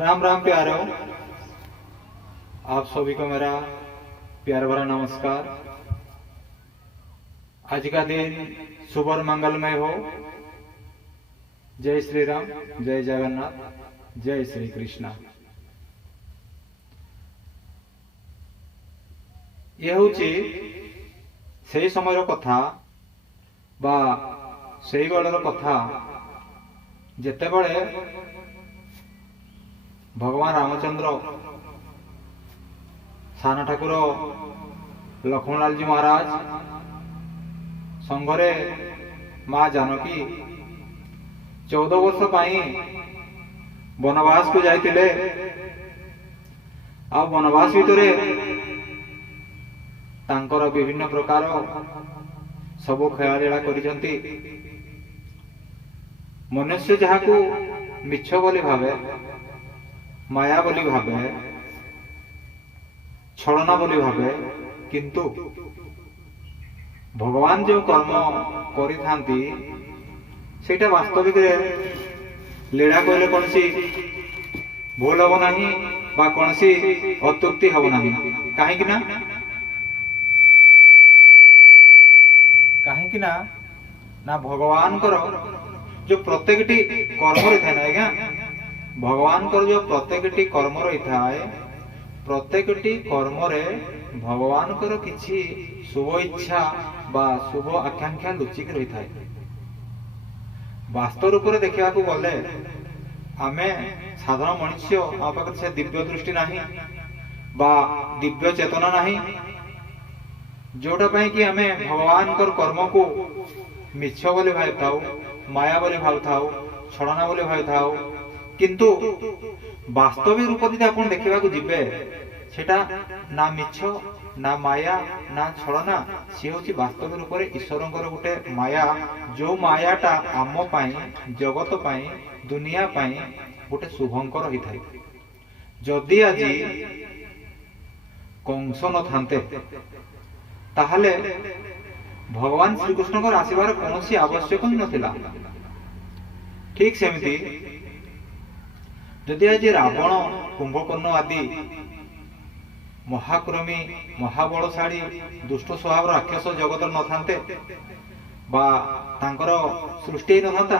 राम राम प्यारो, आप सभी को मेरा प्यार भरा नमस्कार। आज का दिन शुभ और मंगलमय हो। जय श्री राम, जय जगन्नाथ, जय श्री कृष्ण। यह होची से समय कथा बा से गलर कथा जेते बड़े भगवान रामचंद्र सान ठाकुर लक्ष्मणलाल जी महाराज संघरे माँ जानकी 14 वर्ष पाई वनवास को जाइतिले। आ वनवास भितर तांकर विभिन्न प्रकार सबु खेलालीला करिसंती। मनुष्य जहाकू मिछ बोली भावे, माया बोली भावे, छलना बोली भावे, किंतु भगवान जो कर्म करिथांती सेटा वास्तविक लीला कहले कौन सी भूल हम ना बा कौन सी अत्युक्ति हम ना। कहीं ना भगवान जो प्रत्येक कर्म रही था ना आज्ञा, भगवान जो प्रत्येक कर्म रही था, प्रत्येक कर्म रे भगवान किछि शुभ इच्छा बा शुभ आकांक्षा लुचिक रही था। वास्तव रूप से देखा गले आमे साधारण मनुष्य आ पाखे से दिव्य दृष्टि नाही बा दिव्य चेतना नाही, जोटा कि आमे भगवान कर्म को मिछ बोली भाई थाउ, माया बोली भाव थाउ, छलना बोली भाई थाउ, किंतु वास्तविक रूप यदि आप देखा जीवे सेटा ना मिछ ना माया ना छलना, सी हूँ वास्तविक रूप से ईश्वर गोटे माया, जो मायाटा आम पाई जगत पाई दुनिया पाई गोटे शुभंकर होता है। जदि आज कंस न थांते ताहले भगवान श्रीकृष्ण को आसबार कौन सी आवश्यक ही नथिला। ठीक सेमती जदि आज रावण कुंभकर्ण आदि महाक्रमी महाबलशाली दुष्ट स्वभाव राक्षस जगत न थांते बा तांकर सृष्टि न थांता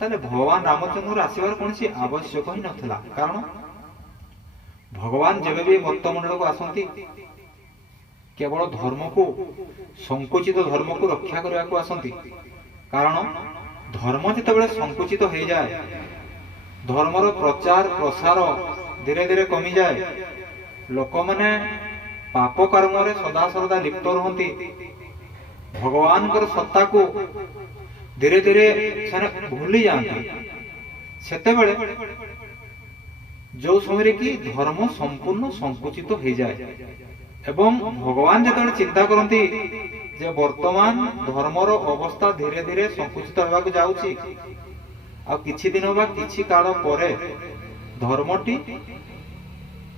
ताले भगवान रामचंद्र आसबार कौन सी आवश्यक ही नथिला। कारण भगवान जब भी मत्तमंडल को आसंती केवल धर्म को संकुचित धर्म को रक्षा करने को आसंती। कारण धर्म जिते संकुचित हो जाए, धर्मर प्रचार प्रसार धीरे धीरे कमी जाए, लोक मैंने पाप कर्म रे सदा सर्वदा लिप्त रहती, भगवान सत्ता को धीरे धीरे भूली जाती। सेते बेले जो समय कि धर्म संपूर्ण संकुचित हो जाए एवं भगवान जो चिंता करती जे वर्तमान धर्मर अवस्था धीरे धीरे संकुचित होगा जाऊँगी, आ किछि दिन बा किछि काल परे धर्मटी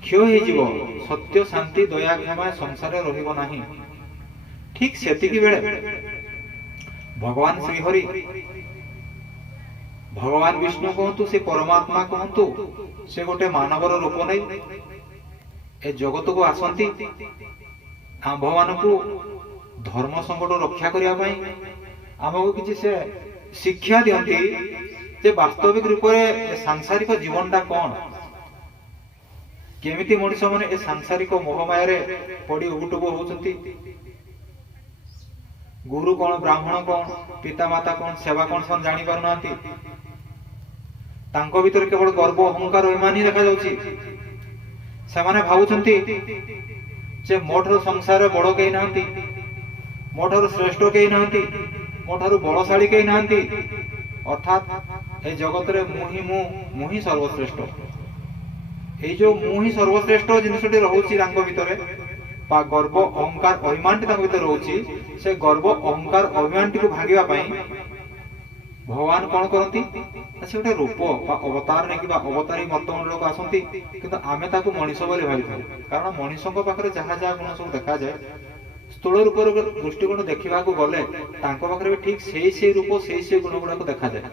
क्षय हो, सत्य शांति दया क्षमा संसार रहिबो नाही। ठीक सेतिकी बेले भगवान श्रीहरि, भगवान विष्णु कहतु से परमात्मा कहतु से गोटे मानवर रूप नहीं ए जगत को आसंती आंभ मान को धर्म संकट रक्षा करने आमको किसी से शिक्षा दियंती जे वास्तविक रूप से सांसारिक जीवनटा कौन, केमिति मनुष्य माने ए सांसारिक मोहमाया रे पड़ी उबुटुबु होउछंती। गुरु कौन, ब्राह्मण कौन, पिता माता कौन, सेवा कौन सन जानी पार नांती। तांको भीतर केवल गर्व अहंकार अभिमान ही देखा जाउछि। सेमाने भावुछंती जे मोठर संसार बड़ केही नांती, मोठर श्रेष्ठ केही नांती, मोठर बलशाली केही नांती। अर्थात ए जगत रे मुही सर्वश्रेष्ठ। ए जो मुही सर्वश्रेष्ठ जिनसटी रहुछि तांको भितरे बा गर्व अहंकार अभिमानटी तांको भितर रहुछि, से गर्व अहंकार अभिमानटी को भागिबा पई भगवान कौन करती से गोटे रूप बा अवतार नहीं कि अवतारी मत्तमंडल को आसंती, किंतु आमे ताको मनीष बोली भाई था। कारण मनीषों पाखे जहाँ जहाँ गुण सब देखा जाए स्थूल रूप दृष्टिकोण देखा गले पाखे भी ठीक से रूप से गुण गुड़ा देखा जाए।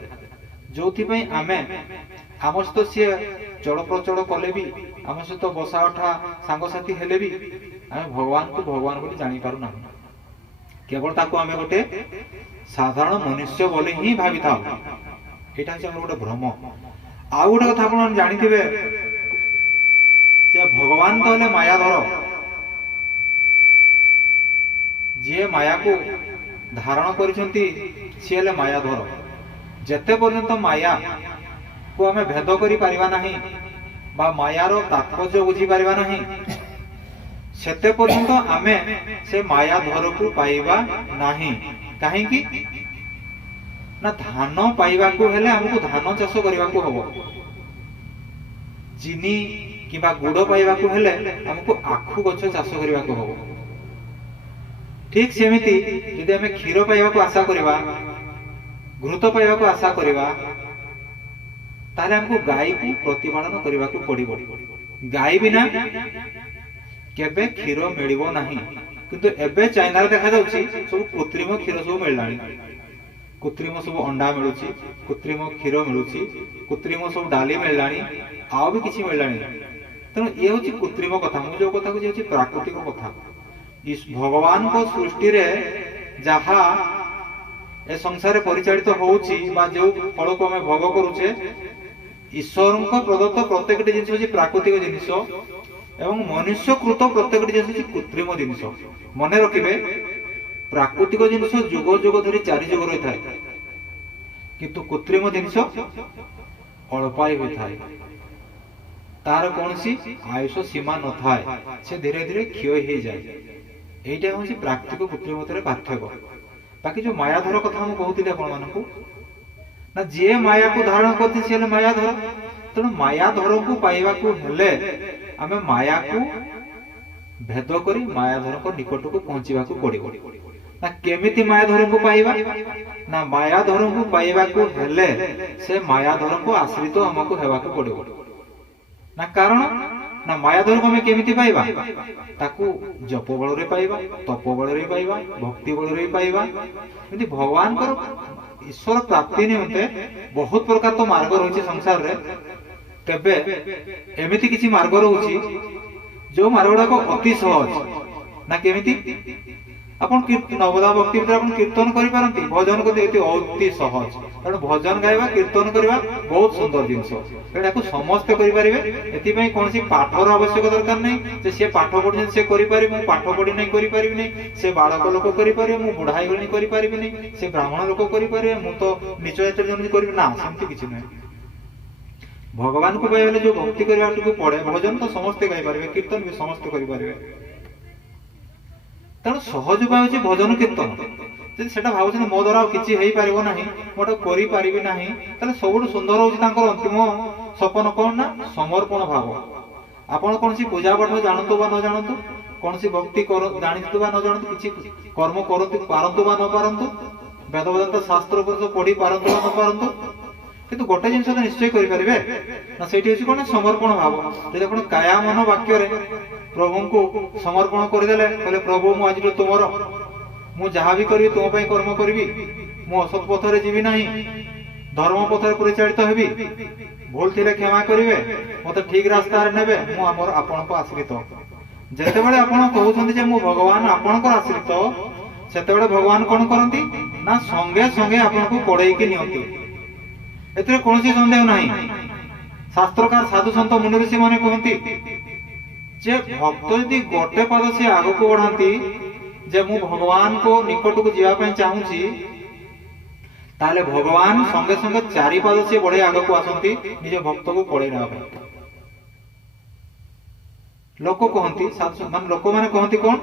ଯୋଉଥିପାଇଁ ଆମେ ଆମ ସହିତ ସିଏ ଚଳପ୍ରଚଳ କଲେ ବି, ଆମ ସହିତ ବସା ଉଠା ସାଙ୍ଗସାଥି ହେଲେ ବି ଆମେ ଭଗବାନଙ୍କୁ ଭଗବାନ ବୋଲି ଜାଣିପାରୁନାହୁଁ। କେବଳ ତାକୁ ଆମେ ଗୋଟେ ସାଧାରଣ ମନୁଷ୍ୟ ବୋଲି ହିଁ ଭାବିଥାଉ। ଏଇଟା ହଉଛି ଆମର ଗୋଟେ ଭ୍ରମ। ଆଉ ଗୋଟେ କଥା ଆପଣ ଜାଣିଥିବେ ଯେ ଭଗବାନ ତ ହେଲେ ମାୟାଧର। ଯିଏ ମାୟାକୁ ଧାରଣ କରିଛନ୍ତି ସିଏ ହେଲେ ମାୟାଧର। ଯେତେ ପର୍ଯ୍ୟନ୍ତ ମାୟାକୁ ଆମେ ଭେଦ କରିପାରିବା ନାହିଁ ବା ମାୟାର ତାତ୍ପର୍ଯ୍ୟ ବୁଝିପାରିବା ନାହିଁ, ସେତେ ପର୍ଯ୍ୟନ୍ତ ଆମେ ସେ ମାୟାଧରକୁ ପାଇବା ନାହିଁ। କାହିଁକି ନା ଧାନ ପାଇବାକୁ ହେଲେ ଆମକୁ ଧାନ ଚାଷ କରିବାକୁ ହବ। ଚିନି କିମ୍ବା ଗୁଡ ପାଇବାକୁ ହେଲେ ଆମକୁ ଆଖୁ ଗଛ ଚାଷ କରିବାକୁ ହବ। ଠିକ ସେମିତି ଯଦି ଆମେ କ୍ଷୀର ପାଇବାକୁ ଆଶା କରିବା, ଘୃତ ପାଇବାକୁ ଆଶା କରିବା, ତାହେଲେ ଆମକୁ ଗାଈକୁ ପ୍ରତିପାଳନ କରିବାକୁ ପଡିବ। ଗାଈ ବିନା କେବେ କ୍ଷୀର ମିଳିବ ନାହିଁ। କିନ୍ତୁ ଏବେ ଚାଇନାରେ ଦେଖାଯାଉଛି ସବୁ କୃତ୍ରିମ କ୍ଷୀର ସବୁ ମିଳିଲାଣି। କୃତ୍ରିମ ସବୁ ଅଣ୍ଡା ମିଳୁଛି, କୃତ୍ରିମ କ୍ଷୀର ମିଳୁଛି, କୃତ୍ରିମ ସବୁ ଡାଲି ମିଳିଲାଣି, ଆଉ ବି କିଛି ମିଳିଲାଣି। ତେଣୁ ଇଏ ହଉଛି କୃତ୍ରିମ କଥା। ମୁଁ ଯୋଉ କଥା କହୁଛି ହଉଛି ପ୍ରାକୃତିକ କଥା। ଭଗବାନଙ୍କ ସୃଷ୍ଟିରେ ଯାହା ଏ ସଂସାରରେ ପରିଚାଳିତ ହଉଛି ବା ଯୋଉ ଫଳକୁ ଆମେ ଭୋଗ କରୁଛେ, ଈଶ୍ୱରଙ୍କ ପ୍ରଦତ୍ତ ପ୍ରତ୍ୟେକଟି ଜିନିଷ ହଉଛି ପ୍ରାକୃତିକ ଜିନିଷ ଏବଂ ମନୁଷ୍ୟକୃତ ପ୍ରତ୍ୟେକଟି ଜିନିଷ ହଉଛି କୃତ୍ରିମ ଜିନିଷ। ମନେ ରଖିବେ, ପ୍ରାକୃତିକ ଜିନିଷ ଯୁଗ ଯୁଗ ଧରି ଚାରି ଯୁଗ ରହିଥାଏ, କିନ୍ତୁ କୃତ୍ରିମ ଜିନିଷ ଅଳ୍ପାଇ ହୋଇଥାଏ। ତାର କୌଣସି ଆୟୁଷ ସୀମା ନଥାଏ, ସେ ଧୀରେ ଧୀରେ କ୍ଷୟ ହେଇଯାଏ। এইটা হচ্ছে ପ୍ରାକୃତିକ କୃତ୍ରିମ ଭିତରେ ପାର୍ଥକ୍ୟ। ବାକି ଯୋଉ ମାୟାଧର କଥା ମୁଁ କହୁଥିଲି ଆପଣମାନଙ୍କୁ, ନା ଯିଏ ମାୟାକୁ ଧାରଣ କରିଛି ସିଏ ହେଲେ ମାୟାଧର। ତେଣୁ ମାୟାଧରକୁ ପାଇବାକୁ ହେଲେ ଆମେ ମାୟାକୁ ଭେଦ କରି ମାୟାଧରଙ୍କ ନିକଟକୁ ପହଞ୍ଚିବାକୁ ପଡିବ। ନା କେମିତି ମାୟାଧରଙ୍କୁ ପାଇବା? ନା ମାୟାଧରଙ୍କୁ ପାଇବାକୁ ହେଲେ ସେ ମାୟାଧରଙ୍କ ଆଶ୍ରିତ ଆମକୁ ହେବାକୁ ପଡିବ। ନା କାରଣ ନା ମାୟାଧରକୁ ଆମେ କେମିତି ପାଇବା? ତାକୁ ଜପ ବଳରେ ପାଇବା, ତପ ବଳରେ ପାଇବା, ଭକ୍ତି ବଳରେ ପାଇବା। ଏମିତି ଭଗବାନଙ୍କର ଈଶ୍ୱର ପ୍ରାପ୍ତି ନିମନ୍ତେ ବହୁତ ପ୍ରକାର ତ ମାର୍ଗ ରହିଛି ସଂସାରରେ। ତେବେ ଏମିତି କିଛି ମାର୍ଗ ରହୁଛି ଯୋଉ ମାର୍ଗ ଗୁଡାକ ଅତି ସହଜ। ନା କେମିତି? ଆପଣ ନବଦା ଭକ୍ତି ଭିତରେ ଆପଣ କୀର୍ତ୍ତନ କରିପାରନ୍ତି, ଭଜନ କରନ୍ତି, ଏଠି ଅତି ସହଜ। ତେଣୁ ଭଜନ ଗାଇବା, କୀର୍ତ୍ତନ କରିବା ବହୁତ ସୁନ୍ଦର ଜିନିଷ। ଏଟାକୁ ସମସ୍ତେ କରିପାରିବେ। ଏଥିପାଇଁ କୌଣସି ପାଠର ଆବଶ୍ୟକ ଦରକାର ନାହିଁ ଯେ ସେ ପାଠ ପଢିଛନ୍ତି ସେ କରିପାରିବେ, ମୁଁ ପାଠ ପଢି ନାହିଁ କରିପାରିବି ନାହିଁ, ସେ ବାଳକ ଲୋକ କରିପାରିବେ, ମୁଁ ବୁଢା ହେଇଗଲିଣି କରିପାରିବି ନାହିଁ, ସେ ବ୍ରାହ୍ମଣ ଲୋକ କରିପାରିବେ, ମୁଁ ତ ନିଚ ଜାତିର ଜଣେ କରିବି ନା, ସେମିତି କିଛି ନାହିଁ। ଭଗବାନଙ୍କୁ ପାଇଗଲେ ଯୋଉ ଭକ୍ତି କରିବାକୁ ପଡେ, ଭଜନ ତ ସମସ୍ତେ ଗାଇପାରିବେ, କୀର୍ତ୍ତନ ବି ସମସ୍ତେ କରିପାରିବେ। ତେଣୁ ସହଜ ଉପାୟ ହେଉଛି ଭଜନ କୀର୍ତ୍ତନ। ଯଦି ସେଟା ଭାବୁଛନ୍ତି ମୋ ଦ୍ୱାରା ଆଉ କିଛି ହେଇପାରିବ ନାହିଁ, ମୁଁ ଏଟା କରିପାରିବି ନାହିଁ, ତାହେଲେ ସବୁଠୁ ସୁନ୍ଦର ହଉଛି ତାଙ୍କର ଅନ୍ତିମ ସପନ କଣ? ନା ସମର୍ପଣ ଭାବ। ଆପଣ କୌଣସି ପୂଜା ପାଠ ଜାଣନ୍ତୁ ବା ନ ଜାଣନ୍ତୁ, କୌଣସି ଭକ୍ତି ଜାଣିନ୍ତୁ ବା ନ ଜାଣନ୍ତୁ, କିଛି କର୍ମ କରନ୍ତୁ ପାରନ୍ତୁ ବା ନ ପାରନ୍ତୁ, ବେଦ ବେଦାନ୍ତ ଶାସ୍ତ୍ର ପଢି ପାରନ୍ତୁ ବା ନ ପାରନ୍ତୁ, କିନ୍ତୁ ଗୋଟେ ଜିନିଷ ତ ନିଶ୍ଚୟ କରିପାରିବେ। ନା ସେଇଠି ହଉଛି କଣ? ସମର୍ପଣ ଭାବ। ଯଦି ଆପଣ କାୟା ମନ ବାକ୍ୟରେ ପ୍ରଭୁଙ୍କୁ ସମର୍ପଣ କରିଦେଲେ, କହିଲେ ପ୍ରଭୁ ମୁଁ ଆଜିଠୁ ତୁମର, ମୁଁ ଯାହା ବି କରିବି ତୁମ ପାଇଁ କର୍ମ କରିବି, ମୁଁ ଅସତ୍ ପଥରେ ଯିବି ନାହିଁ, ଧର୍ମ ପଥରେ ପରିଚାଳିତ ହେବି, ଭୁଲ ଥିଲେ କ୍ଷମା କରିବେ, ମତେ ଠିକ ରାସ୍ତାରେ ନେବେ, ମୁଁ ଆମର ଆପଣଙ୍କ ଆଶ୍ରିତ। ଯେତେବେଳେ ଆପଣ କହୁଛନ୍ତି ଯେ ମୁଁ ଭଗବାନ ଆପଣଙ୍କର ଆଶ୍ରିତ, ସେତେବେଳେ ଭଗବାନ କଣ କରନ୍ତି? ନା ସଙ୍ଗେ ସଙ୍ଗେ ଆପଣଙ୍କୁ କଢେଇକି ନିଅନ୍ତି। ଏଥିରେ କୌଣସି ସନ୍ଦେହ ନାହିଁ। ଶାସ୍ତ୍ରକାର ସାଧୁ ସନ୍ଥ ମୁନି ଋଷି ମାନେ କହନ୍ତି ଯେ ଭକ୍ତ ଯଦି ଗୋଟେ ପାଦ ସେ ଆଗକୁ ବଢାନ୍ତି ଯେ ମୁଁ ଭଗବାନଙ୍କ ନିକଟକୁ ଯିବା ପାଇଁ ଚାହୁଁଛି, ତାହେଲେ ଭଗବାନ ସଙ୍ଗେ ସଙ୍ଗେ ଚାରି ପାଦ ସେ ବଢେଇ ଆଗକୁ ଆସନ୍ତି ନିଜ ଭକ୍ତକୁ କଢେଇ ନେବା ପାଇଁ। ଲୋକ କହନ୍ତି, ଲୋକମାନେ କହନ୍ତି କଣ?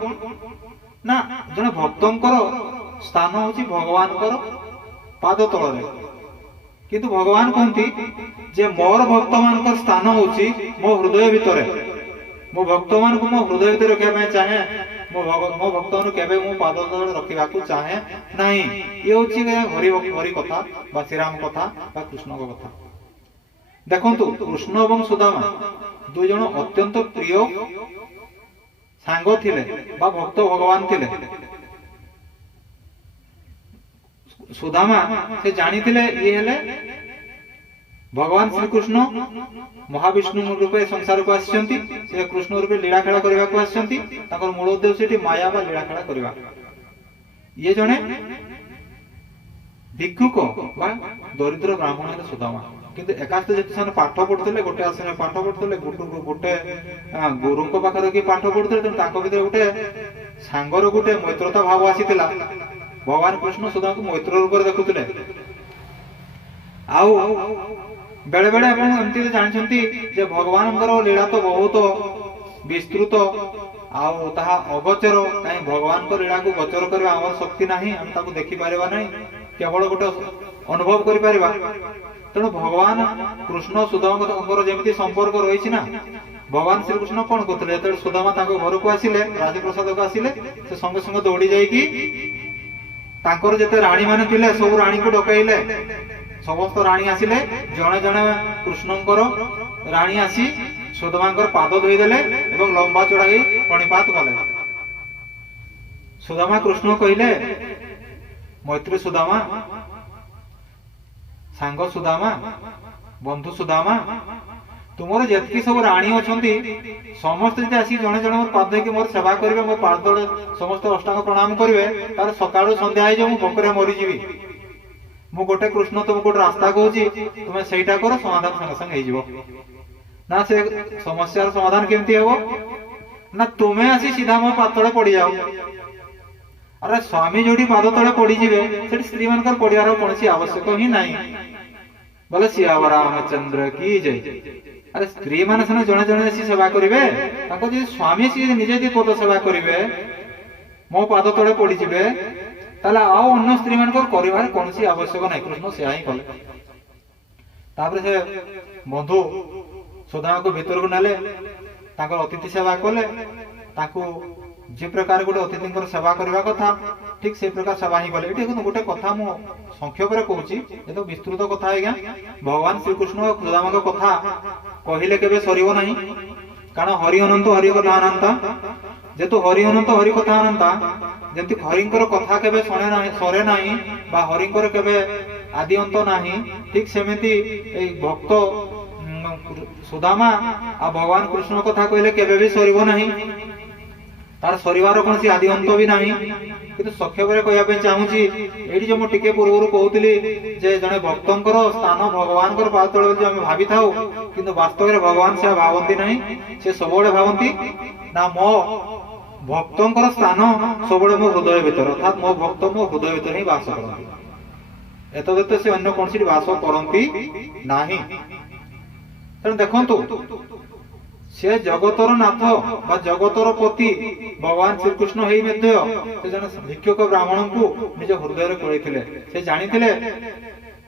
ନା ଜଣେ ଭକ୍ତଙ୍କର ସ୍ଥାନ ହଉଛି ଭଗବାନଙ୍କର ପାଦ ତଳରେ, କିନ୍ତୁ ଭଗବାନ କହନ୍ତି ଯେ ମୋର ଭକ୍ତ ମାନଙ୍କର ସ୍ଥାନ ହଉଛି ମୋ ହୃଦୟ ଭିତରେ। ମୋ ଭକ୍ତ ମାନଙ୍କୁ ମୋ ହୃଦୟ ଭିତରେ ରଖିବା ପାଇଁ ଚାହେଁ, ମୋ ଭକ୍ତ ମାନଙ୍କୁ କେବେ ମୁଁ ପାଦ ତଳେ ରଖିବାକୁ ଚାହେଁ ନାହିଁ। ଇଏ ହଉଛି ହରି କଥା ବା ଶ୍ରୀରାମ କଥା ବା କୃଷ୍ଣଙ୍କ କଥା। ଦେଖନ୍ତୁ, କୃଷ୍ଣ ଏବଂ ସୁଦାମା ଦୁଇ ଜଣ ଅତ୍ୟନ୍ତ ପ୍ରିୟ ସାଙ୍ଗ ଥିଲେ ବା ଭକ୍ତ ଭଗବାନ ଥିଲେ। ସୁଦାମା ସେ ଜାଣିଥିଲେ ଇଏ ହେଲେ भगवान श्री कृष्ण महाविष्णु रूपे संसार को आसिचंती से कृष्ण रूपे लीला खेला करबा को आसिचंती ताकर मूल उद्देश्य एटी माया बा लीला खेला करबा ये जने भिक्षुक बा दरिद्र ब्राह्मण सुदामा किंतु एकास्ते जति सन पाठ पढुतले गोटे आसने पाठ पढुतले गोटे गुरु को पाखर की पाठ पढुतले त ताको भीतर गोटे सांगर गोटे मैत्रता भाव आसीतिला भगवान कृष्ण सुदामा को मैत्र रूप देखुतले आउ बेले बेले आपण एमती जानछंती जे भगवानଙ୍କର लीला तो बहुत विस्तृत आउ ताहा अगोचर काई भगवानଙ୍କ लीला को गोचर करबा हमर शक्ति नाही हम ताको देखि पारेबा नाही केवल गोटे अनुभव करि पारेबा तेणु भगवान कृष्ण सुदामा जेमती संपर्क रही ना भगवान श्री कृष्ण कौन करते जो सुदामा घर को आसिले राजप्रसाद को आसिले से संगे संगे दौड़ी जाइकी जिते राणी माने थिले सब राणी को डकैले समस्त राणी आसिले जने जने कृष्णंकर राणी आसी सुदामा पाद धोईदेले एवं लंबा चौड़ा प्रणिपात कले सुदामा कृष्ण कहले मैत्री सुदामा सांग सुदामा बंधु सुदामा तुमर जतकी सब राणी अछंती समस्त जति आसी जने जने मोर पाद धोईकी मोर सेवा करिवे मोर पाद तळे समस्त अष्टांग प्रणाम करिवे तार सकाळु संध्या आइ जो मु भोकरे मरि जीवी मु गोटे कृष्ण तुम गोटे रास्ता कहूची तुमे सेटा करो समाधान संग संग हे जीवो ना से समस्यार समाधान केमती हेबो ना तुमे आसी सीधा मो पाद तळे पड़ी जाओ अरे स्वामी जोड़ी पाद तले पड़ी जीवे सेठी स्त्री मानकर पड़ियार कोनसी आवश्यक ही नाही बोले सियावर रामचंद्र की जय अरे स्त्री माने सने जणे जणे आसी सेवा करिवे ताको जे स्वामी सी निजे दी पद सेवा करिवे मो पाद तले पड़ी जीवे ताला आओ अन्य स्त्री मानकर करिवार कोनसी आवश्यक नाही कृष्ण से ही कले तापर से बंधु सुदामा को भीतर को नाले ताकर अतिथि सेवा कले ताको जे प्रकार गोटे अतिथि सेवा करबा कथा ठीक से प्रकार सेवा ही कले एठी गोटे कथा मु संक्षेप रे कहूची ए तो विस्तृत कथा आज्ञा भगवान श्री कृष्ण और सुदामा को कथा कहिले केबे सरिबो नाही कारण हरि अनंत हरि कथा अनंत जेतु हरि अनंत हरि कथा अनंत जेंति हरिंकर कथा केबे सणे नाही सरे नाही बा हरिंकर केबे आदि अंत नाही ठीक सेमिति ए भक्त सुदामा आ भगवान कृष्ण कथा कहिले केबे भी सरिबो नाही तार सरिवार कौन सी आदि अंत भी नहीं किंतु संक्षेप रे कहया पे चाहूची एडी जो मु टिके पूर्वरु कहउतली जे जने भक्तंकर स्थान भगवानकर पाद तळे जे हम भाबी थाउ किंतु वास्तव रे भगवान से भावंती नहीं से सबोळे भावंती ना मो भक्तंकर स्थान सबोळे मो हृदय भीतर अर्थात मो भक्त मो हृदय भीतर ही वास करंती एतदते से अन्य कोनसी वास करंती नाही तण देखंतु से जगतर नाथ बा जगतर पति भगवान श्री कृष्ण हेई मध्य से जन भिक्षुक ब्राह्मण को निज हृदय रे कोइथिले से जानिथिले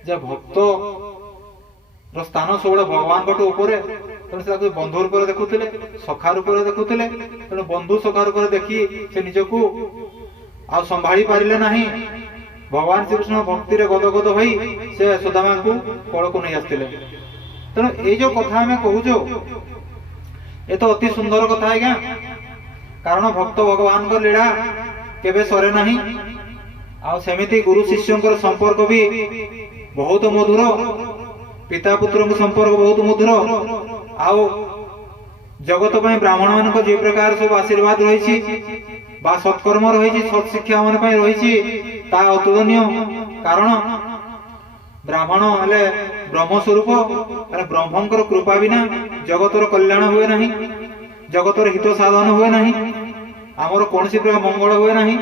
जे भक्त रो स्थान सबले भगवान कट ऊपर तण से बंधु रूप देखुथिले सखा रूप देखुथिले तण बंधु सखा रूप देखि से निजको आ संभाळी पारिले नाही भगवान श्री कृष्ण भक्ति रे गदगद होई से सुदामा को कोळ को नै आस्तिले तण ए जो कथा हमें कहूजो ये तो अति सुंदर कथा है कारण भक्त भगवान को लीला केबे सरे नहीं आ सेमिति गुरु शिष्य संपर्क भी बहुत मधुर पिता पुत्र संपर्क बहुत मधुर आओ जगत में ब्राह्मण मान जो प्रकार सब आशीर्वाद रही बा सत्कर्म रही सत शिक्षा मान रही ता अतुलनीय कारण ब्राह्मण हेले ब्रह्म स्वरूप ब्रह्मंकर कृपा बिना जगतर कल्याण हुए नहीं जगतर हित साधन हुए नहीं आमर कौन सी प्रकार मंगल हुए नहीं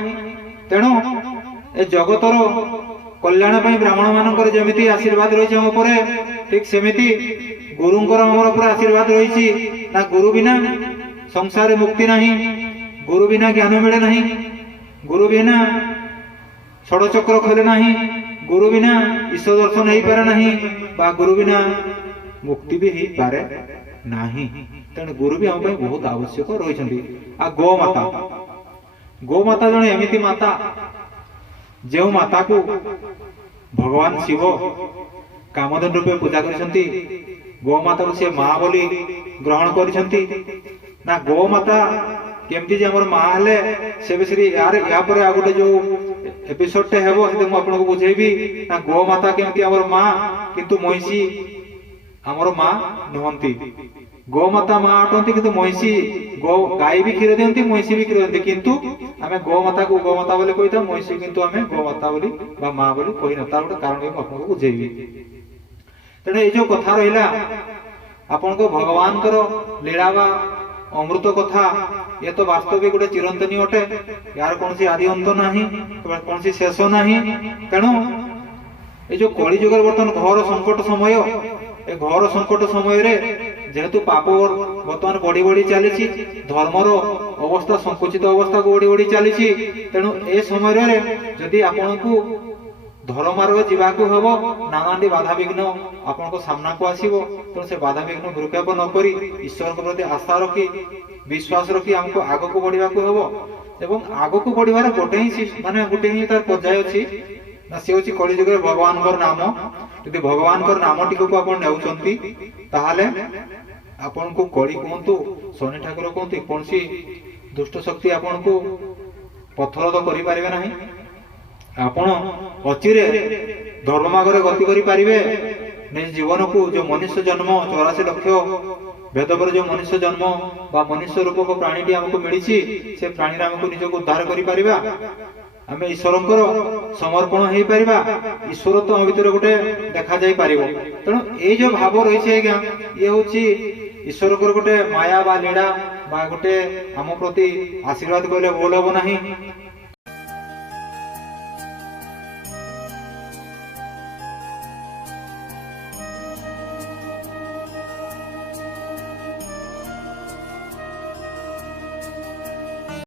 तेणु ए जगतर कल्याण ब्राह्मण मानकर जमिति आशीर्वाद रही हम ऊपर ठीक सेमिति गुरुंकर हमर ऊपर आशीर्वाद रही ना गुरु बिना संसार मुक्ति नहीं गुरु बिना ज्ञान मिले नहीं गुरु बिना षड़चक्र खोले नहीं गुरु बिना ईश्वर दर्शन हो पारे नहीं बा गुरु बिना मुक्ति भी हो पारे नहीं तेणु गुरु भी हम बहुत आवश्यक रही आ गो माता जने एमिति माता जो माता को भगवान शिव कामधेनु रूपे पूजा करछंती गो माता को से मां बोली ग्रहण करछंती ना गो माता केमती जे हमर मां हले से बिसरी यार या पर आ गोटे जो एपिसोड टे हेबो से मु आपन को बुझेबी ना गो माता केमती हमर मां किंतु महिषी ଆମର ମା ନୁହନ୍ତି। ଗୋମାତା ମା ଅଟନ୍ତି, କିନ୍ତୁ ମଇଁଷି ଗାଈ ବି କ୍ଷୀର ଦିଅନ୍ତି, ମଇଁଷି ବି କ୍ଷୀର ଦିଅନ୍ତି, କିନ୍ତୁ ଆମେ ଗୋମାତାକୁ ଗୋମାତା ବୋଲି କହିଥାଉ, ମଇଁଷି କିନ୍ତୁ ଆମେ ଗୋମାତା ବୋଲି ବା ମା ବୋଲି କହିନଥାଉ। ତାର ଗୋଟେ କାରଣ ମୁଁ ଆପଣଙ୍କୁ ବୁଝେଇବି। ତେଣୁ ଏଇ ଯୋଉ କଥା ରହିଲା ଆପଣଙ୍କ ଭଗବାନଙ୍କର ଲୀଳା ବା ଅମୃତ କଥା, ଏ ତ ବାସ୍ତବିକ ଗୋଟେ ଚିରନ୍ତନୀ ଅଟେ। ଏହାର କୌଣସି ଆଦି ଅନ୍ତ ନାହିଁ, କୌଣସି ଶେଷ ନାହିଁ। ତେଣୁ এই যে কলি যুগের বর্তমান ঘোর সংকট সময়, এই ঘোর সংকট সময়ের যেহেতু পাপ বর্তমান বড়ি বড়ি চালিছি, ধর্মর অবস্থা সংকুচিত অবস্থাকে বড়ি বড়ি চালিছি। তেণু এই সময়ের যদি আপনার ধর্মার্গ যাওয়া হব, নানাটি বাধাবিঘ্ন আপনার সামনাକୁ আসব। তেমন সে বাধাবিঘ্ন ভ্রুক্ষেপ নকরি ঈশ্বর প্রতি আস্থা রখি বিশ্বাস রখি আমাকে আগুক বড়া হব। এবং আগুক বড়ার গোটে হি তার পর্যায় অছি, না সে হচ্ছে কলিযুগের ভগবানଙ୍କର নাম। যদি ভগবানଙ୍କର নামটিকে ଆପଣ ନେଉଛନ୍ତି ତାହେଲେ ଆପଣଙ୍କୁ କଳି କୁହନ୍ତୁ, ଶନି ଠାକୁର କୁହନ୍ତୁ, କୌଣସି ଦୁଷ୍ଟ ଶକ୍ତି ଆପଣଙ୍କୁ ପଥରଦ କରିପାରିବେ ନାହିଁ। ଆପଣ ଅଚିରେ ଧର୍ମମାର୍ଗରେ ଗତି କରିପାରିବେ। ନିଜ ଜୀବନକୁ ଯୋଉ ମନୁଷ୍ୟ ଜନ୍ମ 84 ଲକ୍ଷ ବେଦବରେ ଯୋଉ ମନୁଷ୍ୟ ଜନ୍ମ ବା ମନୁଷ୍ୟ ରୂପକ ପ୍ରାଣୀଟି ଆମକୁ ମିଳିଛି, ସେ ପ୍ରାଣୀରେ ଆମକୁ ନିଜକୁ ଉଦ୍ଧାର କରିପାରିବା। ଆମେ ଈଶ୍ୱରଙ୍କର ସମର୍ପଣ ହେଇପାରିବା। ଈଶ୍ୱର ତ ଆମ ଭିତରେ ଗୋଟେ ଦେଖାଯାଇ ପାରିବ। ତେଣୁ ଏଇ ଯୋଉ ଭାବ ରହିଛି ଆଜ୍ଞା, ଇଏ ହଉଛି ଈଶ୍ୱରଙ୍କର ଗୋଟେ ମାୟା ବା ଲୀଳା ବା ଗୋଟେ ଆମ ପ୍ରତି ଆଶୀର୍ବାଦ କହିଲେ ଭୁଲ ହବ ନାହିଁ।